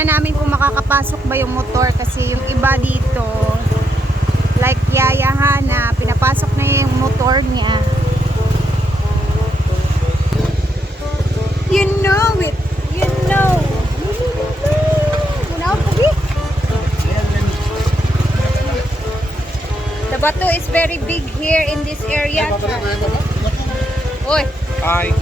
Tingnan namin kung makakapasok ba yung motor kasi yung iba dito, like Yaya Hana, pinapasok na yung motor niya. You know it. You know. The bato is very big here in this area. Oy. Hi.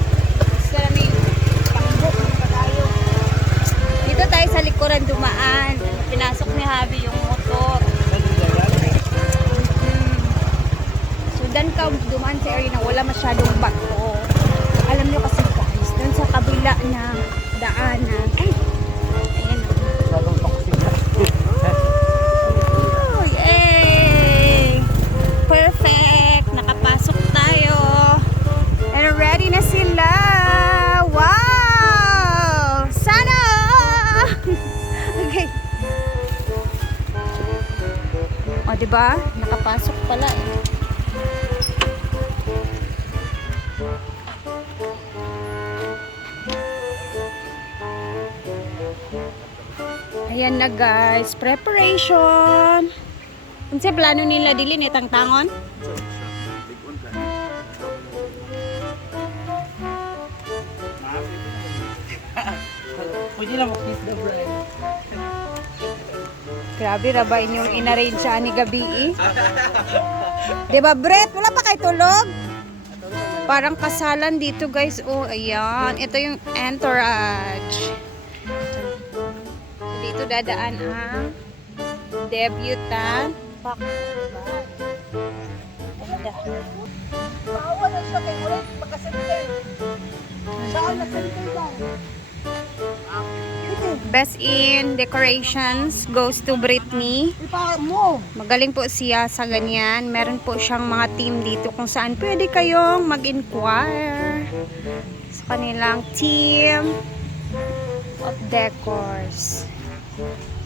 Dito tayo sa likuran dumaan. Pinasok ni Habi yung motor. Sudan ka dumaan sa area na wala masyadong bato. Alam nyo kasi guys, dun sa kabila na daanan. Ay! Ayan o. Oh, yay! Perfect! Nakapasok tayo. And ready na sila! Wow! Sana! Okay. O, diba? Nakapasok pala eh. Ayan na guys, preparation. Unsa plano nila dili ni tangtangon? Pwede na mag-kiss the bride. Grabe ra ba inyong inarrange siya ni gabi eh? Diba Brett? Wala pa kayo tulog? Parang kasalan dito guys. Oh, ayan. Ito yung entourage. Dito dadaan ang debutant. Maawa na siya kay ulit magkasente. Saan na sente lang? Best in decorations goes to Britney. Ipa mo. Magaling po siya sa ganyan. Meron po siyang mga team dito kung saan pwede kayong mag-inquire sa kanilang team of decors.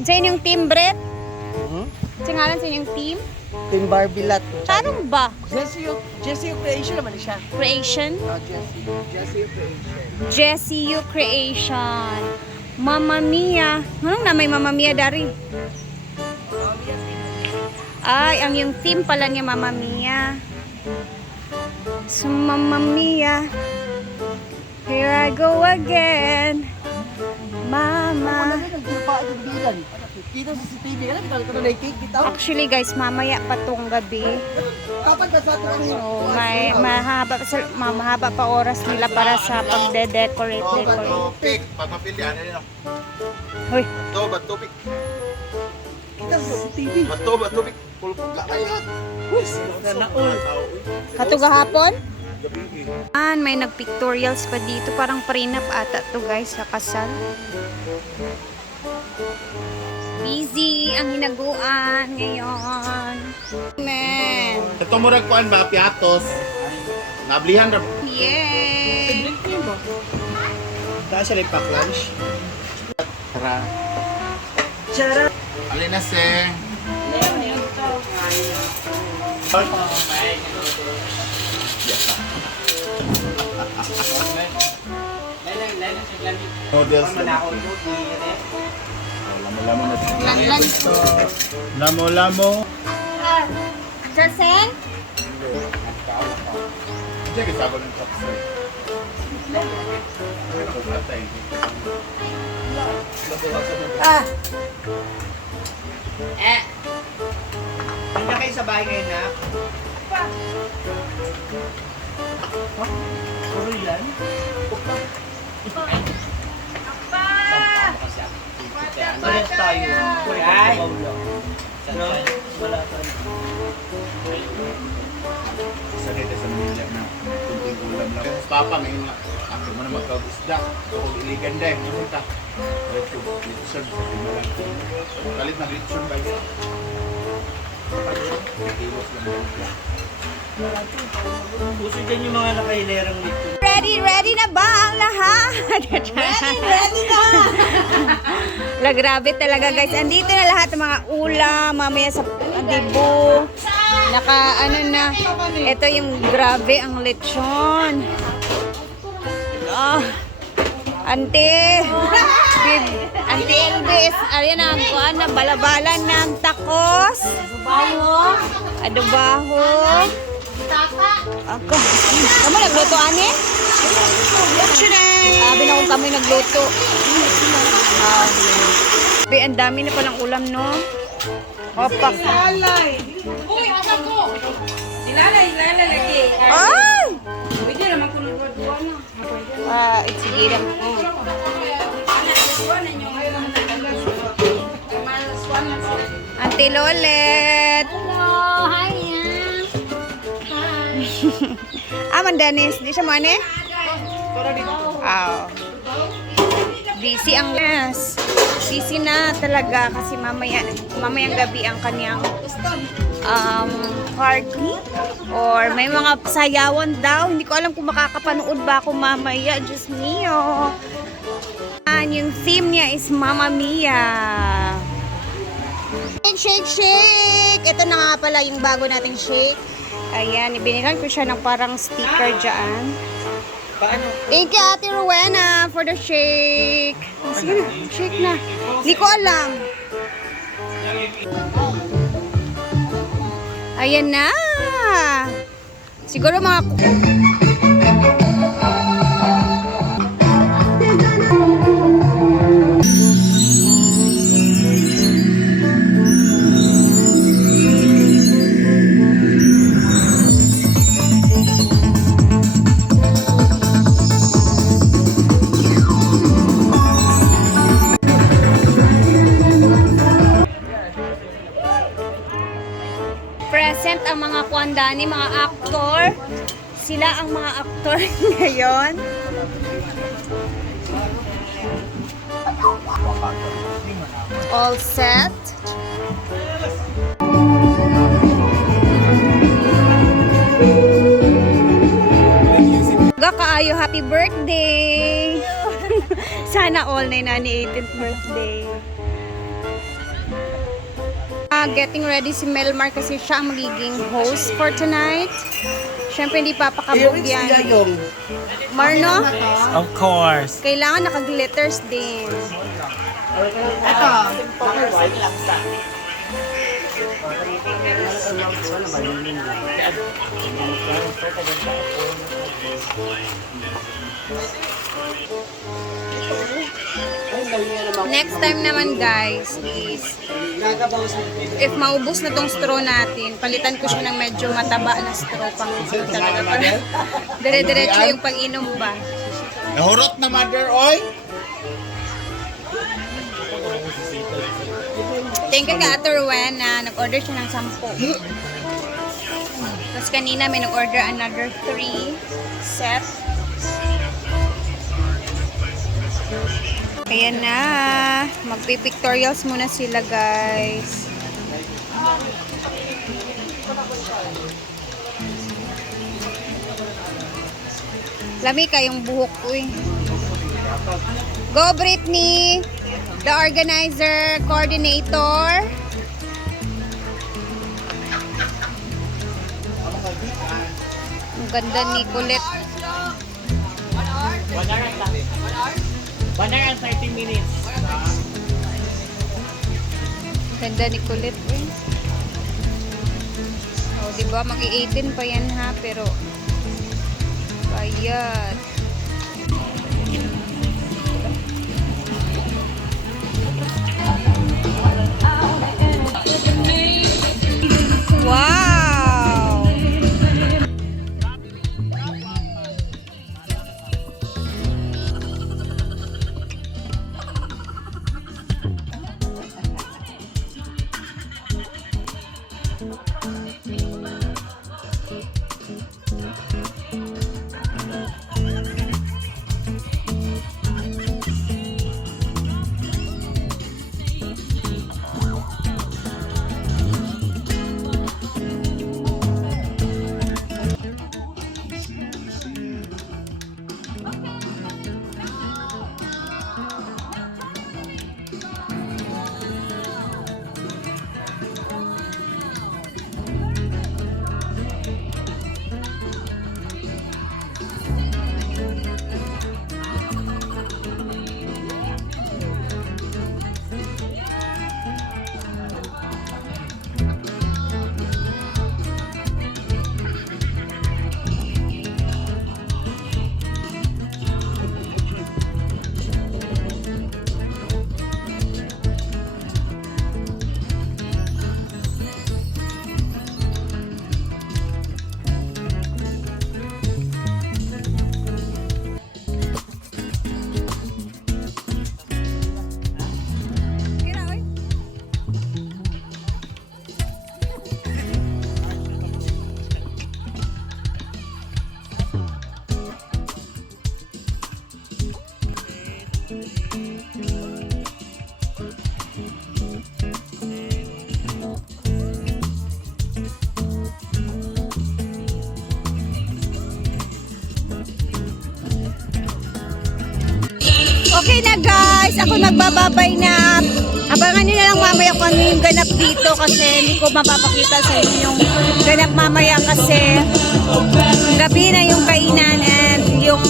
Sa inyong team, Brett? Sa ngalan sa inyong team? Team Barbilat. Tanong ba? Jessie Creation naman siya. Creation? Oh, Jessie Creation. Jessie U Creation. Mamma Mia. Anong na may Mamma Mia dari? Ay, ang yung team pala niya Mamma Mia. So Mamma Mia. Here I go again. Mama. Kita sa CCTV, alam kita na cake kita. Actually guys, mamaya pa tong gabi. Kapan ba sa ito? So, may mahaba pa oras nila para sa pagde-decorate. Pick. Pag mapilihan na rin ako. Hoy, Bato, pick. Kita sa CCTV. Bato, pick. Pulpula kayo. katugahapon? May nag-pictorials pa dito. Parang prenup ata to guys sa kasal. Busy ang hinaguan ngayon. Man. Ito mo ragpuan ba, piatos? Nablihan na. Yay! Dahil siya pack lunch. Tara. Chara. Alin na se. Noodles. Lamo-lamo na dito. Lanlan. Lamo-lamo. Sir Sen? Diyan kasama ng kapsay. Ah. Handa kayo sa bahay ngayon na? Puro yan? Parehas tayo. Ay! Ano? Wala tayo. Sanay na sa Manila na kunting ulam lang. Mas papa ngayon nga. Ako mo na magkag-isda. Kung iligan dahil. Pumunta. Ito. Litson. Kalit na litson ba yun? Kilos lang. Puso dyan yung mga nakailerang dito. Ready na ba ang lahat? Ready na. La, grabe talaga guys. Andito na lahat ng mga ulam, mamaya sa dibo. Naka ano na. Ito yung grabe ang lechon. Ah. Ante. Auntie Elvis, ayan na, kuan na, balabalan ng takos. Adobaho. Ako. Kamu nagluto, ani? Sabi na kung kami nagluto. Ang dami na palang ulam, no? Opak. Uy, anak ko! Ilalay lagi. Ay! Pwede naman kung nagwadwa na. Sige lang. Auntie Lolet. Hello, hi. Aman Dennis, di siya mo ane? Busy ang yes. Busy na talaga kasi mamayang gabi ang kanyang party or may mga sayawan daw. Hindi ko alam kung makakapanood ba ako mamaya. Diyos mio. Yung theme niya is Mamma Mia. Shake, shake, shake! Ito na nga pala yung bago nating shake. Ayan, ibinilan ko siya ng parang sticker dyan. Paano? Thank you, Ate Rowena, for the shake. Sige na, shake na. Hindi ko alam. Ayan na. Siguro mga... present ang mga kuandani, mga aktor. Sila ang mga aktor ngayon. All set. Kaayo, happy birthday! Sana all na nani 18th birthday. Getting ready si Melmar kasi siya ang magiging host for tonight. Siyempre hindi papakabog yan. Marno? Of course. Kailangan naka-glitters din. Next time naman guys is if maubos na tong straw natin, palitan ko siya ng medyo mataba na straw pang talaga para dire-diretso yung pag-inom ba. Nahurot na mother, oy! Thank you ka Ate Rowena, nag-order siya ng 10. Tapos kanina may nag-order another 3 set. Ayan na. Magpipictorials muna sila, guys. Lami kayong buhok ko eh. Go, Britney! The organizer, coordinator. Ang ganda ni Colette. 1 hour and 30 minutes. Ganda ni Colette eh. Oh, diba? Mag-18 pa yan ha, pero bayad. Wow! Okay na guys, ako nagbababay na. Abangan nyo na lang mamaya kung ano yung ganap dito kasi hindi ko mapapakita sa inyo yung ganap mamaya kasi gabi na yung kainan and yung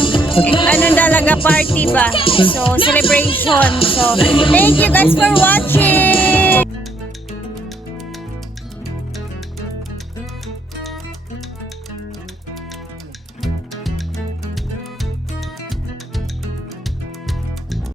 ano talaga party ba. So celebration. So thank you guys for watching.